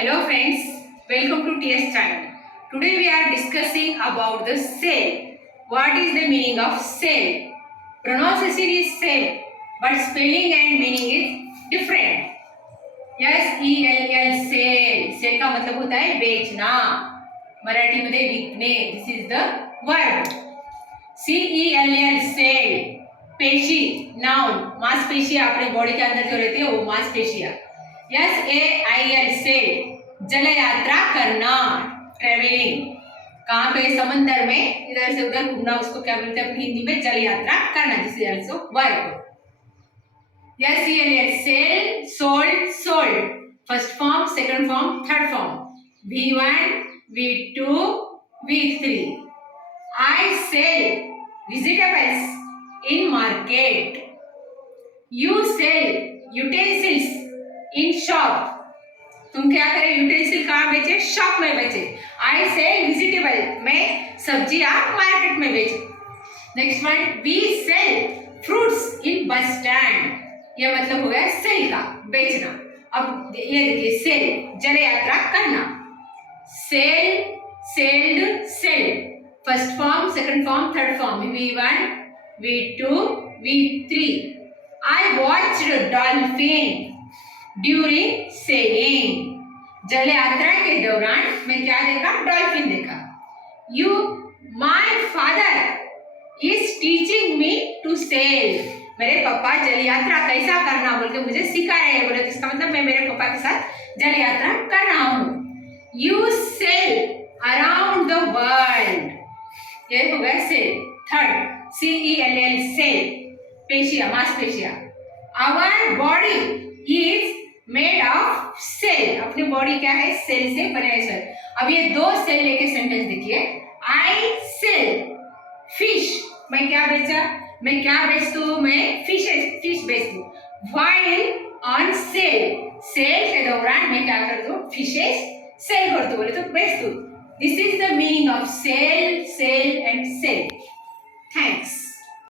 Hello friends, welcome to TS channel. Today we are discussing about the cell. What is the meaning of cell? Pronunciation is same, but spelling and meaning is different. SELL sell sell का मतलब होता है बेचना, मराठी मध्ये विकणे. This is the word. CELL cell पेशी, noun मांसपेशी अपने बॉडी के अंदर जो रहती है वो मांसपेशियां. SAIL सेल जल यात्रा करना, ट्रेवलिंग. कहाँ पे? समंदर में इधर से उधर घूमना, उसको क्या बोलते हैं हिंदी में? जल यात्रा करना. This is also verb. SELL sell sold sold, first form, second form, third form. V1 V2 V3. I sell vegetables in market. You sell utensils in shop. तुम क्या करें? यूटेंसिल कहाँ बेचे? शॉप में बेचे. I sell vegetable, मैं सब्जियां market में बेचे. Next one, we sell fruits in bus stand. यह मतलब हो गया सेल का, बेचना. अब ये देखिए, सेल जल यात्रा करना. Sail, sailed, sail, first form, second form, third form. V1 V2 V3. I watched dolphin during sailing. जल यात्रा के दौरान मैं क्या देखा? डॉल्फिन देखा. You my father is teaching me to sail. मेरे पापा जल यात्रा कैसा करना बोल के मुझे सिखा रहे हैं. बोले तो इसका मतलब मैं मेरे पापा के साथ जल यात्रा कर रहा हूँ. You sail around the world. ये हो गया सेल. थर्ड, CELL सेल पेशिया, मांसपेशिया. Our body is made of cell. अपनी बॉडी क्या है? सेल से बने है. सर अब ये दो सेल लेके सेंटेंस देखिए. आई सेल फिश, मैं क्या बेचा? मैं क्या बेचती हूँ? मैं फिश बेचती हूँ. व्हाइल ऑन सेल, सेल के दौरान मैं क्या करती हूँ? फिशेस सेल करती हूँ, बोले तो बेचती हूँ. This is the meaning of sell, cell and sail. Thanks.